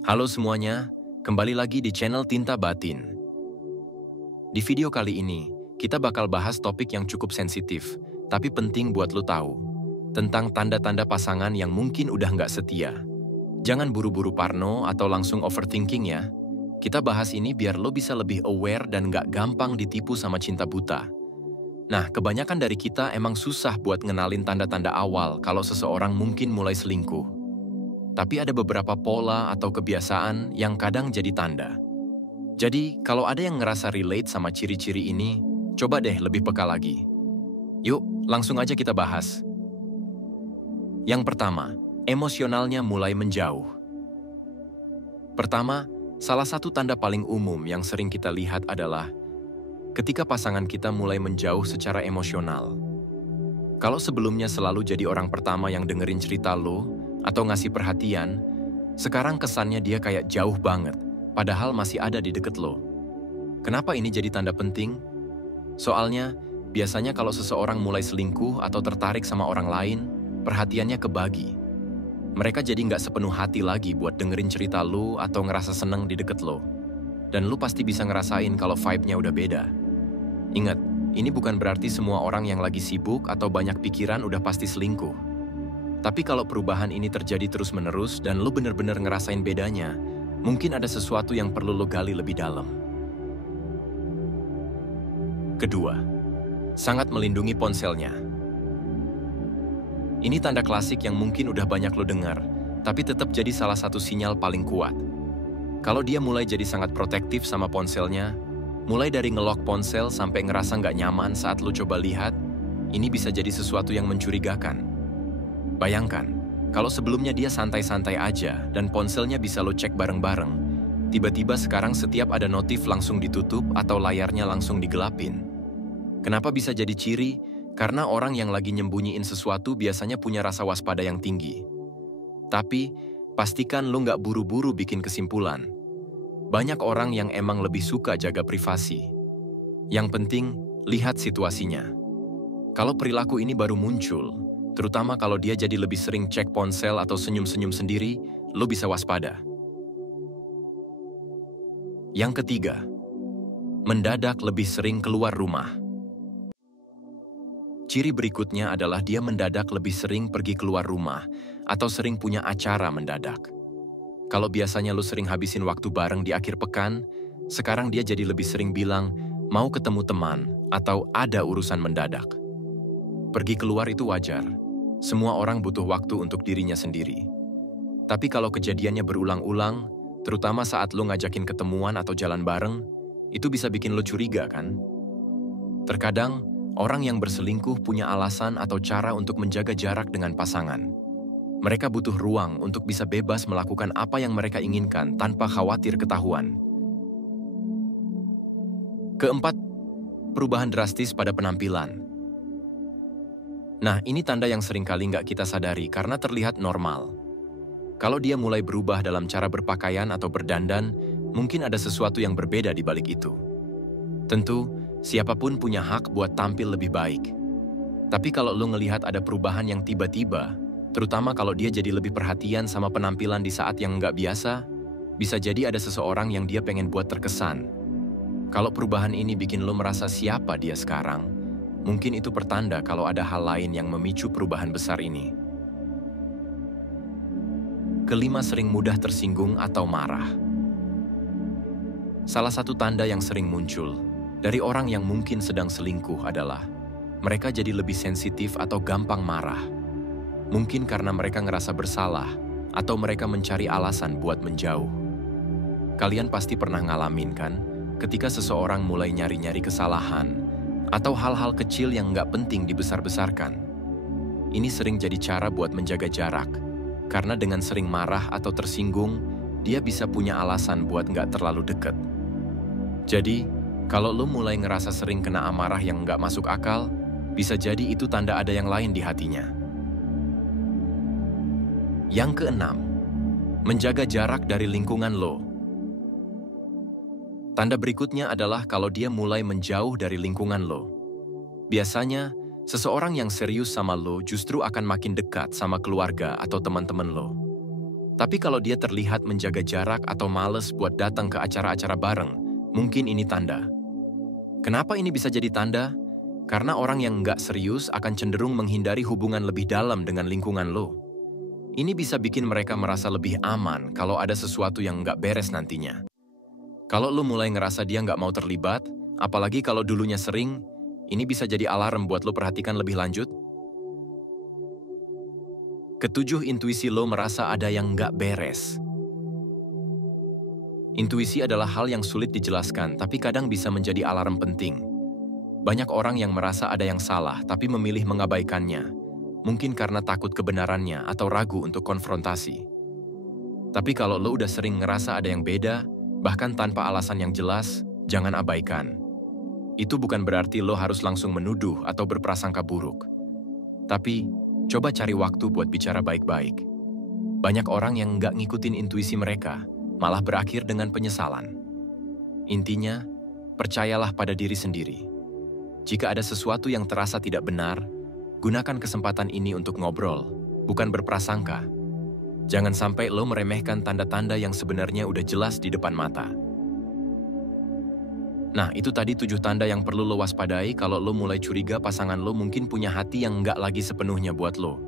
Halo semuanya, kembali lagi di channel Tinta Batin. Di video kali ini, kita bakal bahas topik yang cukup sensitif, tapi penting buat lo tahu, tentang tanda-tanda pasangan yang mungkin udah nggak setia. Jangan buru-buru parno atau langsung overthinking ya. Kita bahas ini biar lo bisa lebih aware dan nggak gampang ditipu sama cinta buta. Nah, kebanyakan dari kita emang susah buat ngenalin tanda-tanda awal kalau seseorang mungkin mulai selingkuh. Tapi ada beberapa pola atau kebiasaan yang kadang jadi tanda. Jadi, kalau ada yang ngerasa relate sama ciri-ciri ini, coba deh lebih peka lagi. Yuk, langsung aja kita bahas. Yang pertama, emosionalnya mulai menjauh. Pertama, salah satu tanda paling umum yang sering kita lihat adalah ketika pasangan kita mulai menjauh secara emosional. Kalau sebelumnya selalu jadi orang pertama yang dengerin cerita lo, atau ngasih perhatian, sekarang kesannya dia kayak jauh banget, padahal masih ada di deket lo. Kenapa ini jadi tanda penting? Soalnya, biasanya kalau seseorang mulai selingkuh atau tertarik sama orang lain, perhatiannya kebagi. Mereka jadi nggak sepenuh hati lagi buat dengerin cerita lo atau ngerasa seneng di deket lo. Dan lo pasti bisa ngerasain kalau vibe-nya udah beda. Ingat, ini bukan berarti semua orang yang lagi sibuk atau banyak pikiran udah pasti selingkuh. Tapi kalau perubahan ini terjadi terus-menerus dan lo bener-bener ngerasain bedanya, mungkin ada sesuatu yang perlu lo gali lebih dalam. Kedua, sangat melindungi ponselnya. Ini tanda klasik yang mungkin udah banyak lo dengar, tapi tetap jadi salah satu sinyal paling kuat. Kalau dia mulai jadi sangat protektif sama ponselnya, mulai dari ngelock ponsel sampai ngerasa nggak nyaman saat lo coba lihat, ini bisa jadi sesuatu yang mencurigakan. Bayangkan, kalau sebelumnya dia santai-santai aja dan ponselnya bisa lo cek bareng-bareng, tiba-tiba sekarang setiap ada notif langsung ditutup atau layarnya langsung digelapin. Kenapa bisa jadi ciri? Karena orang yang lagi nyembunyiin sesuatu biasanya punya rasa waspada yang tinggi. Tapi, pastikan lo nggak buru-buru bikin kesimpulan. Banyak orang yang emang lebih suka jaga privasi. Yang penting, lihat situasinya. Kalau perilaku ini baru muncul, terutama kalau dia jadi lebih sering cek ponsel atau senyum-senyum sendiri, lo bisa waspada. Yang ketiga, mendadak lebih sering keluar rumah. Ciri berikutnya adalah dia mendadak lebih sering pergi keluar rumah atau sering punya acara mendadak. Kalau biasanya lo sering habisin waktu bareng di akhir pekan, sekarang dia jadi lebih sering bilang mau ketemu teman atau ada urusan mendadak. Pergi keluar itu wajar. Semua orang butuh waktu untuk dirinya sendiri. Tapi kalau kejadiannya berulang-ulang, terutama saat lo ngajakin ketemuan atau jalan bareng, itu bisa bikin lo curiga kan? Terkadang, orang yang berselingkuh punya alasan atau cara untuk menjaga jarak dengan pasangan. Mereka butuh ruang untuk bisa bebas melakukan apa yang mereka inginkan tanpa khawatir ketahuan. Keempat, perubahan drastis pada penampilan. Nah, ini tanda yang seringkali nggak kita sadari karena terlihat normal. Kalau dia mulai berubah dalam cara berpakaian atau berdandan, mungkin ada sesuatu yang berbeda di balik itu. Tentu, siapapun punya hak buat tampil lebih baik. Tapi kalau lo ngelihat ada perubahan yang tiba-tiba, terutama kalau dia jadi lebih perhatian sama penampilan di saat yang nggak biasa, bisa jadi ada seseorang yang dia pengen buat terkesan. Kalau perubahan ini bikin lo merasa siapa dia sekarang, mungkin itu pertanda kalau ada hal lain yang memicu perubahan besar ini. Kelima, sering mudah tersinggung atau marah. Salah satu tanda yang sering muncul dari orang yang mungkin sedang selingkuh adalah mereka jadi lebih sensitif atau gampang marah. Mungkin karena mereka ngerasa bersalah atau mereka mencari alasan buat menjauh. Kalian pasti pernah ngalamin kan, ketika seseorang mulai nyari-nyari kesalahan atau hal-hal kecil yang nggak penting dibesar-besarkan. Ini sering jadi cara buat menjaga jarak, karena dengan sering marah atau tersinggung, dia bisa punya alasan buat nggak terlalu deket. Jadi, kalau lo mulai ngerasa sering kena amarah yang nggak masuk akal, bisa jadi itu tanda ada yang lain di hatinya. Yang keenam, menjaga jarak dari lingkungan lo. Tanda berikutnya adalah kalau dia mulai menjauh dari lingkungan lo. Biasanya, seseorang yang serius sama lo justru akan makin dekat sama keluarga atau teman-teman lo. Tapi kalau dia terlihat menjaga jarak atau males buat datang ke acara-acara bareng, mungkin ini tanda. Kenapa ini bisa jadi tanda? Karena orang yang nggak serius akan cenderung menghindari hubungan lebih dalam dengan lingkungan lo. Ini bisa bikin mereka merasa lebih aman kalau ada sesuatu yang nggak beres nantinya. Kalau lo mulai ngerasa dia nggak mau terlibat, apalagi kalau dulunya sering, ini bisa jadi alarm buat lo perhatikan lebih lanjut. Ketujuh, intuisi lo merasa ada yang nggak beres. Intuisi adalah hal yang sulit dijelaskan, tapi kadang bisa menjadi alarm penting. Banyak orang yang merasa ada yang salah, tapi memilih mengabaikannya. Mungkin karena takut kebenarannya atau ragu untuk konfrontasi. Tapi kalau lo udah sering ngerasa ada yang beda, bahkan tanpa alasan yang jelas, jangan abaikan. Itu bukan berarti lo harus langsung menuduh atau berprasangka buruk. Tapi, coba cari waktu buat bicara baik-baik. Banyak orang yang nggak ngikutin intuisi mereka, malah berakhir dengan penyesalan. Intinya, percayalah pada diri sendiri. Jika ada sesuatu yang terasa tidak benar, gunakan kesempatan ini untuk ngobrol, bukan berprasangka. Jangan sampai lo meremehkan tanda-tanda yang sebenarnya udah jelas di depan mata. Nah, itu tadi 7 tanda yang perlu lo waspadai kalau lo mulai curiga pasangan lo mungkin punya hati yang nggak lagi sepenuhnya buat lo.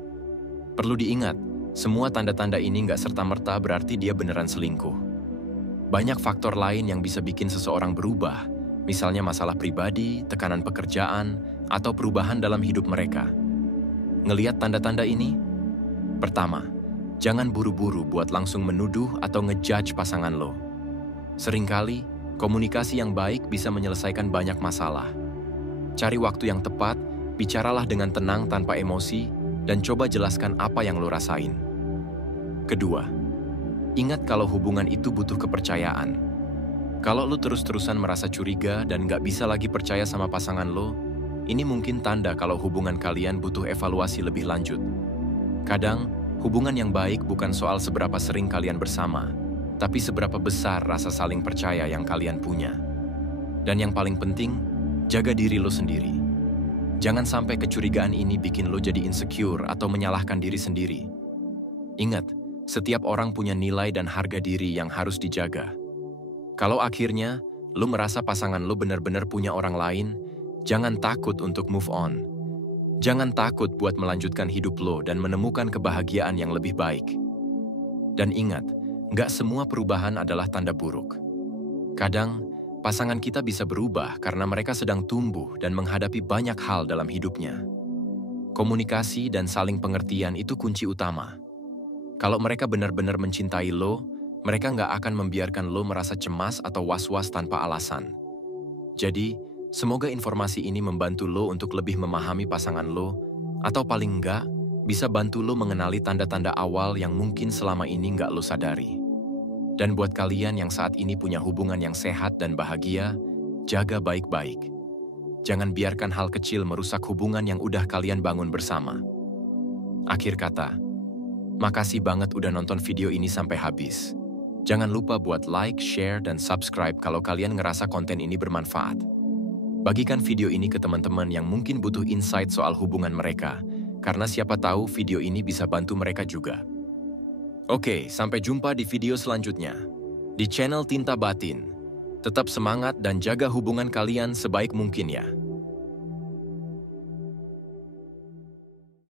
Perlu diingat, semua tanda-tanda ini nggak serta-merta berarti dia beneran selingkuh. Banyak faktor lain yang bisa bikin seseorang berubah, misalnya masalah pribadi, tekanan pekerjaan, atau perubahan dalam hidup mereka. Ngeliat tanda-tanda ini? Pertama, jangan buru-buru buat langsung menuduh atau ngejudge pasangan lo. Seringkali, komunikasi yang baik bisa menyelesaikan banyak masalah. Cari waktu yang tepat, bicaralah dengan tenang tanpa emosi, dan coba jelaskan apa yang lo rasain. Kedua, ingat kalau hubungan itu butuh kepercayaan. Kalau lo terus-terusan merasa curiga dan nggak bisa lagi percaya sama pasangan lo, ini mungkin tanda kalau hubungan kalian butuh evaluasi lebih lanjut. Kadang, hubungan yang baik bukan soal seberapa sering kalian bersama, tapi seberapa besar rasa saling percaya yang kalian punya. Dan yang paling penting, jaga diri lo sendiri. Jangan sampai kecurigaan ini bikin lo jadi insecure atau menyalahkan diri sendiri. Ingat, setiap orang punya nilai dan harga diri yang harus dijaga. Kalau akhirnya, lo merasa pasangan lo benar-benar punya orang lain, jangan takut untuk move on. Jangan takut buat melanjutkan hidup lo dan menemukan kebahagiaan yang lebih baik. Dan ingat, nggak semua perubahan adalah tanda buruk. Kadang, pasangan kita bisa berubah karena mereka sedang tumbuh dan menghadapi banyak hal dalam hidupnya. Komunikasi dan saling pengertian itu kunci utama. Kalau mereka benar-benar mencintai lo, mereka nggak akan membiarkan lo merasa cemas atau was-was tanpa alasan. Jadi, semoga informasi ini membantu lo untuk lebih memahami pasangan lo, atau paling nggak, bisa bantu lo mengenali tanda-tanda awal yang mungkin selama ini nggak lo sadari. Dan buat kalian yang saat ini punya hubungan yang sehat dan bahagia, jaga baik-baik. Jangan biarkan hal kecil merusak hubungan yang udah kalian bangun bersama. Akhir kata, makasih banget udah nonton video ini sampai habis. Jangan lupa buat like, share, dan subscribe kalau kalian ngerasa konten ini bermanfaat. Bagikan video ini ke teman-teman yang mungkin butuh insight soal hubungan mereka, karena siapa tahu video ini bisa bantu mereka juga. Oke, sampai jumpa di video selanjutnya. Di channel Tinta Batin. Tetap semangat dan jaga hubungan kalian sebaik mungkin ya.